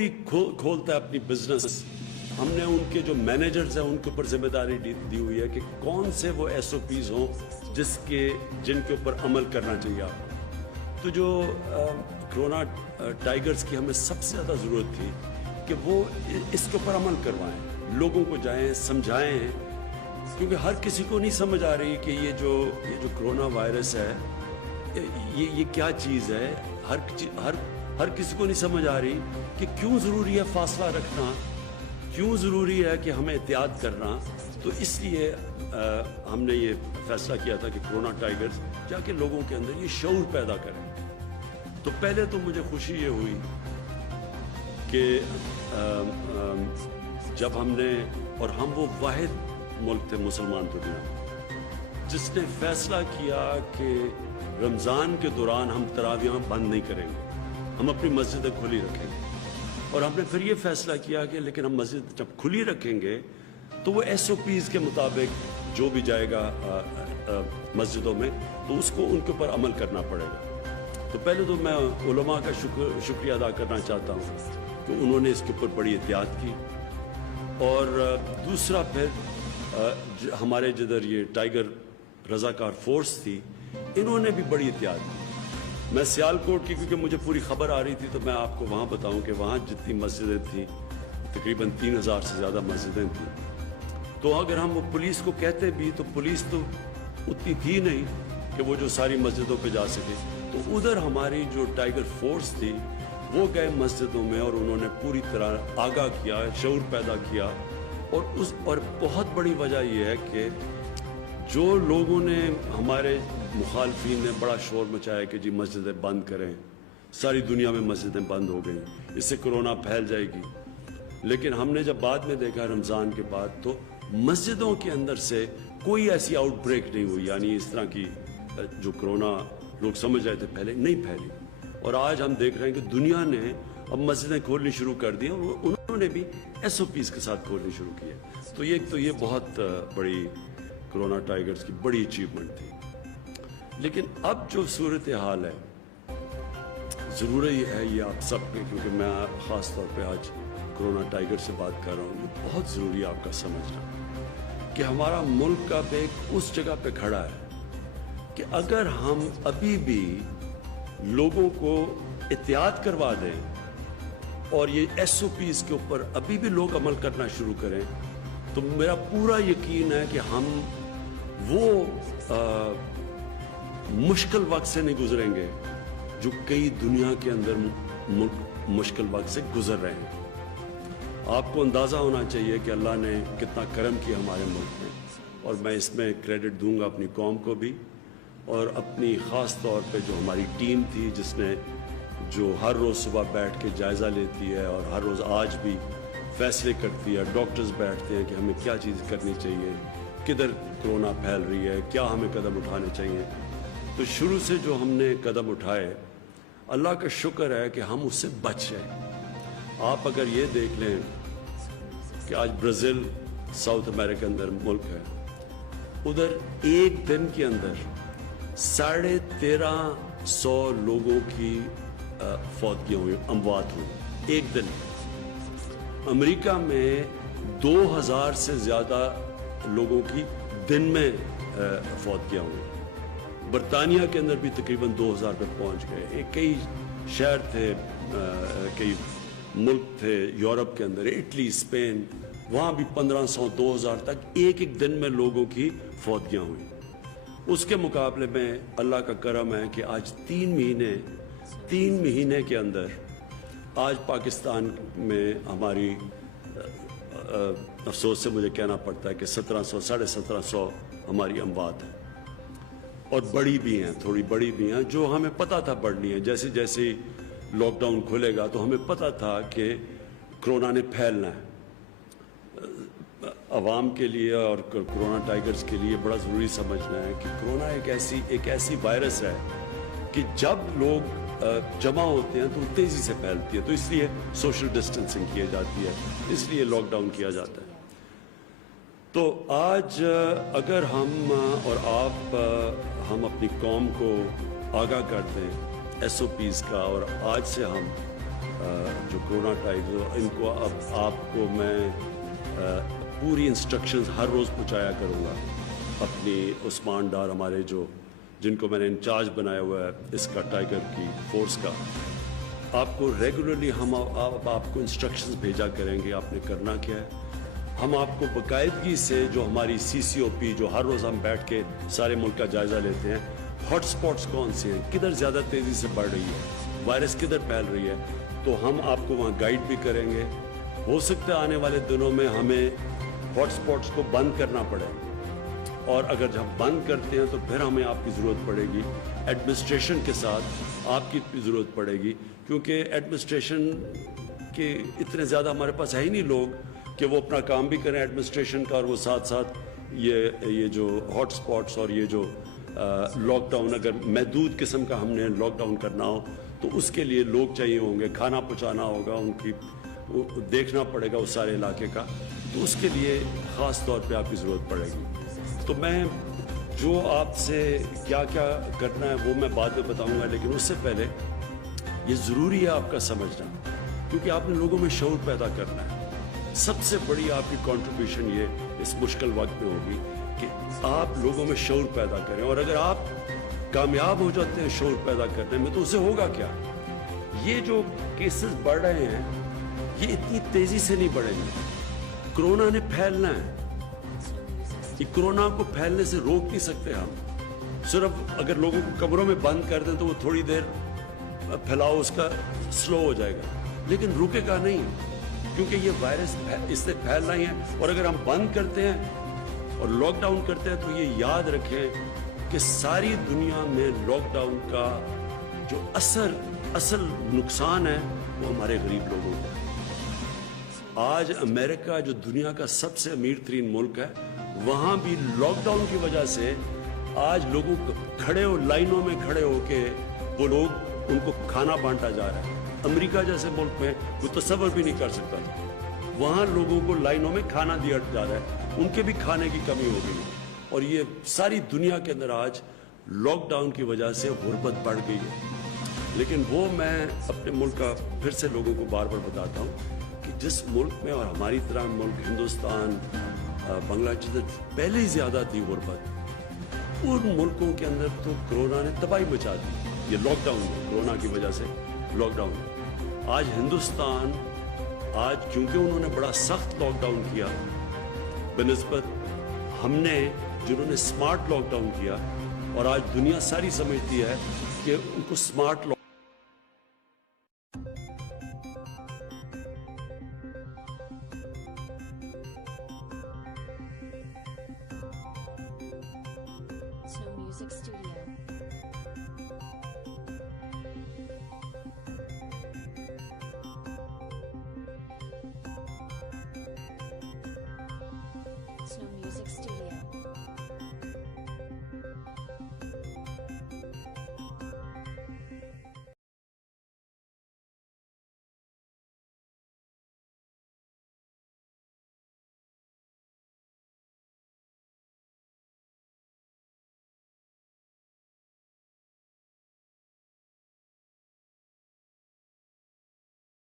بھی کھولتا ہے اپنی بزنس، ہم نے ان کے جو مینیجرز ہیں ان کے اوپر ذمہ داری دی ہوئی ہے کہ کون سے وہ ایس او پیز ہوں جن کے اوپر عمل کرنا چاہیے آپ کو۔ تو جو کرونا ٹائیگرز کی ہمیں سب سے زیادہ ضرورت تھی کہ وہ اس کے اوپر عمل کروائیں، لوگوں کو جائیں سمجھائیں، کیونکہ ہر کسی کو نہیں سمجھ آ رہی کہ یہ جو کرونا وائرس ہے یہ کیا چیز ہے۔ ہر کسی کو نہیں سمجھ آ رہی کہ کیوں ضروری ہے فاصلہ رکھنا، کیوں ضروری ہے کہ ہمیں احتیاط کرنا۔ تو اس لیے ہم نے یہ فیصلہ کیا تھا کہ کرونا ٹائیگرز جا کے لوگوں کے اندر یہ شعور پیدا کریں۔ تو پہلے تو مجھے خوشی یہ ہوئی کہ جب ہم نے، اور ہم وہ واحد ملک تھے مسلمان دنیا میں جس نے فیصلہ کیا کہ رمضان کے دوران ہم تراویح بند نہیں کریں گے، ہم اپنی مسجدیں کھلی رکھیں گے۔ اور ہم نے پھر یہ فیصلہ کیا کہ لیکن ہم مسجد جب کھلی رکھیں گے تو وہ ایس او پیز کے مطابق جو بھی جائے گا مسجدوں میں تو اس کو ان کے اوپر عمل کرنا پڑے گا۔ تو پہلے تو میں علماء کا شکریہ ادا کرنا چاہتا ہوں کہ انہوں نے اس کے اوپر بڑی احتیاط کی، اور دوسرا پھر ہمارے جدھر یہ ٹائیگر رضاکار فورس تھی انہوں نے بھی بڑی احتیاط کی۔ میں سیالکوٹ کی کیونکہ مجھے پوری خبر آ رہی تھی تو میں آپ کو وہاں بتاؤں کہ وہاں جتنی مسجدیں تھیں تقریباً 3000 سے زیادہ مسجدیں تھیں، تو اگر ہم وہ پولیس کو کہتے بھی تو پولیس تو اتنی تھی نہیں کہ وہ جو ساری مسجدوں پہ جا سکے۔ تو ادھر ہماری جو ٹائیگر فورس تھی وہ گئے مسجدوں میں اور انہوں نے پوری طرح آگاہ کیا، شعور پیدا کیا۔ اور بہت بڑی وجہ یہ ہے کہ جو لوگوں نے، ہمارے مخالفین نے بڑا شور مچایا کہ جی مسجدیں بند کریں، ساری دنیا میں مسجدیں بند ہو گئیں، اس سے کرونا پھیل جائے گی۔ لیکن ہم نے جب بعد میں دیکھا رمضان کے بعد تو مسجدوں کے اندر سے کوئی ایسی آؤٹ بریک نہیں ہوئی، یعنی اس طرح کی جو کرونا لوگ سمجھ رہے تھے پہلے نہیں پھیلی۔ اور آج ہم دیکھ رہے ہیں کہ دنیا نے اب مسجدیں کھولنی شروع کر دی اور انہوں نے بھی ایس او پیز کے ساتھ کھولنی شروع کی ہے۔ تو یہ بہت بڑی کرونا ٹائیگرز کی بڑی اچیومنٹ تھی۔ لیکن اب جو صورتحال ہے، ضروری ہے یہ آپ سب کے، کیونکہ میں خاص طور پہ آج کرونا ٹائیگر سے بات کر رہا ہوں، یہ بہت ضروری ہے آپ کا سمجھنا کہ ہمارا ملک اب ایک اس جگہ پہ کھڑا ہے کہ اگر ہم ابھی بھی لوگوں کو احتیاط کروا دیں اور یہ ایس او پیز کے اوپر ابھی بھی لوگ عمل کرنا شروع کریں تو میرا پورا یقین ہے کہ ہم وہ مشکل وقت سے نہیں گزریں گے جو کئی دنیا کے اندر مشکل وقت سے گزر رہے ہیں۔ آپ کو اندازہ ہونا چاہیے کہ اللہ نے کتنا کرم کیا ہمارے ملک میں، اور میں اس میں کریڈٹ دوں گا اپنی قوم کو بھی، اور اپنی خاص طور پہ جو ہماری ٹیم تھی جس نے جو ہر روز صبح بیٹھ کے جائزہ لیتی ہے اور ہر روز آج بھی فیصلے کرتی ہے، ڈاکٹرز بیٹھتے ہیں کہ ہمیں کیا چیز کرنی چاہیے، کدھر کرونا پھیل رہی ہے، کیا ہمیں قدم اٹھانے چاہیے۔ تو شروع سے جو ہم نے قدم اٹھائے، اللہ کا شکر ہے کہ ہم اس سے بچ گئے۔ آپ اگر یہ دیکھ لیں کہ آج برازیل ساؤتھ امریکہ اندر ملک ہے، ادھر ایک دن کے اندر 1350 لوگوں کی فوتگیاں ہوئی، اموات ہوئی ایک دن۔ امریکہ میں 2000 سے زیادہ لوگوں کی دن میں فوتگیاں ہوئی۔ برطانیہ کے اندر بھی تقریباً 2000 پہ پہنچ گئے۔ کئی شہر تھے، کئی ملک تھے یورپ کے اندر، اٹلی، اسپین، وہاں بھی 1500 2000 تک ایک دن میں لوگوں کی فوتگیاں ہوئی۔ اس کے مقابلے میں اللہ کا کرم ہے کہ آج 3 مہینے کے اندر آج پاکستان میں ہماری، افسوس سے مجھے کہنا پڑتا ہے کہ 1700 1750 ہماری اموات ہیں، اور بڑی بھی ہیں، تھوڑی بڑی بھی ہیں جو ہمیں پتہ تھا بڑھنی ہے۔ جیسے جیسے لاک ڈاؤن کھلے گا تو ہمیں پتہ تھا کہ کرونا نے پھیلنا ہے۔ عوام کے لیے اور کرونا ٹائیگرز کے لیے بڑا ضروری سمجھنا ہے کہ کرونا ایک ایسی وائرس ہے کہ جب لوگ جمع ہوتے ہیں تو تیزی سے پھیلتی ہے، تو اس لیے سوشل ڈسٹنسنگ کی جاتی ہے، اس لیے لاک ڈاؤن کیا جاتا ہے۔ تو آج اگر ہم اور آپ ہم اپنی قوم کو آگاہ کرتے ہیں ایس او پیز کا، اور آج سے ہم جو کورونا ٹائم ان کو اب آپ کو میں پوری انسٹرکشنز ہر روز پہنچایا کروں گا. اپنی عثمان ڈار ہمارے جو جن کو میں نے انچارج بنایا ہوا ہے اس کا ٹائیگر کی فورس کا, آپ کو ریگولرلی ہم آپ کو انسٹرکشنز بھیجا کریں گے آپ نے کرنا کیا ہے. ہم آپ کو باقاعدگی سے جو ہماری CCOP جو ہر روز ہم بیٹھ کے سارے ملک کا جائزہ لیتے ہیں, ہاٹ سپاٹس کون سے ہیں, کدھر زیادہ تیزی سے بڑھ رہی ہے, وائرس کدھر پھیل رہی ہے, تو ہم آپ کو وہاں گائیڈ بھی کریں گے. ہو سکتا ہے آنے والے دنوں میں ہمیں ہاٹ سپاٹس کو بند کرنا پڑے, اور اگر ہم بند کرتے ہیں تو پھر ہمیں آپ کی ضرورت پڑے گی, ایڈمنسٹریشن کے ساتھ آپ کی ضرورت پڑے گی, کیونکہ ایڈمنسٹریشن کے اتنے زیادہ ہمارے پاس ہے ہی نہیں لوگ کہ وہ اپنا کام بھی کریں ایڈمنسٹریشن کا, اور وہ ساتھ ساتھ یہ جو ہاٹ سپاٹس اور یہ جو لاک ڈاؤن, اگر محدود قسم کا ہم نے لاک ڈاؤن کرنا ہو تو اس کے لیے لوگ چاہیے ہوں گے, کھانا پہنچانا ہوگا, ان کی دیکھنا پڑے گا اس سارے علاقے کا, تو اس کے لیے خاص طور پہ آپ کی ضرورت پڑے گی. تو میں جو آپ سے کیا کیا کرنا ہے وہ میں بعد میں بتاؤں گا, لیکن اس سے پہلے یہ ضروری ہے آپ کا سمجھنا, کیونکہ آپ نے لوگوں میں شعور پیدا کرنا ہے. سب سے بڑی آپ کی کنٹریبیوشن یہ اس مشکل وقت میں ہوگی کہ آپ لوگوں میں شعور پیدا کریں, اور اگر آپ کامیاب ہو جاتے ہیں شعور پیدا کرنے میں تو اسے ہوگا کیا, یہ جو کیسز بڑھ رہے ہیں یہ اتنی تیزی سے نہیں بڑھیں گے. کرونا نے پھیلنا ہے, یہ کرونا کو پھیلنے سے روک نہیں سکتے ہم. صرف اگر لوگوں کو کمروں میں بند کر دیں تو وہ تھوڑی دیر پھیلاؤ اس کا سلو ہو جائے گا, لیکن رکے گا نہیں, کیونکہ یہ وائرس اس سے پھیل رہی ہیں. اور اگر ہم بند کرتے ہیں اور لاک ڈاؤن کرتے ہیں تو یہ یاد رکھیں کہ ساری دنیا میں لاک ڈاؤن کا جو اصل نقصان ہے وہ ہمارے غریب لوگوں کو. آج امریکہ جو دنیا کا سب سے امیر ترین ملک ہے, وہاں بھی لاک ڈاؤن کی وجہ سے آج لوگوں کھڑے ہو لائنوں میں کھڑے ہو کے وہ لوگ ان کو کھانا بانٹا جا رہا ہے. امریکہ جیسے ملک میں وہ تصور بھی نہیں کر سکتا تھا, وہاں لوگوں کو لائنوں میں کھانا دیا جا رہا ہے, ان کے بھی کھانے کی کمی ہو گئی. اور یہ ساری دنیا کے اندر آج لاک ڈاؤن کی وجہ سے غربت بڑھ گئی ہے. لیکن وہ میں اپنے ملک کا پھر سے لوگوں کو بار بار بتاتا ہوں کہ جس ملک میں, اور ہماری طرح ملک ہندوستان بنگلہ دیش پہلے ہی زیادہ تھی غربت, ان ملکوں کے اندر تو کرونا نے تباہی مچا دی. یہ لاک ڈاؤن کرونا کی وجہ سے لاک ڈاؤن. آج ہندوستان کیونکہ انہوں نے بڑا سخت لاک ڈاؤن کیا بنسبت ہم نے جنہوں نے سمارٹ لاک ڈاؤن کیا, اور آج دنیا ساری سمجھتی ہے کہ ان کو smart lock Music Studio. Snow Music Studio.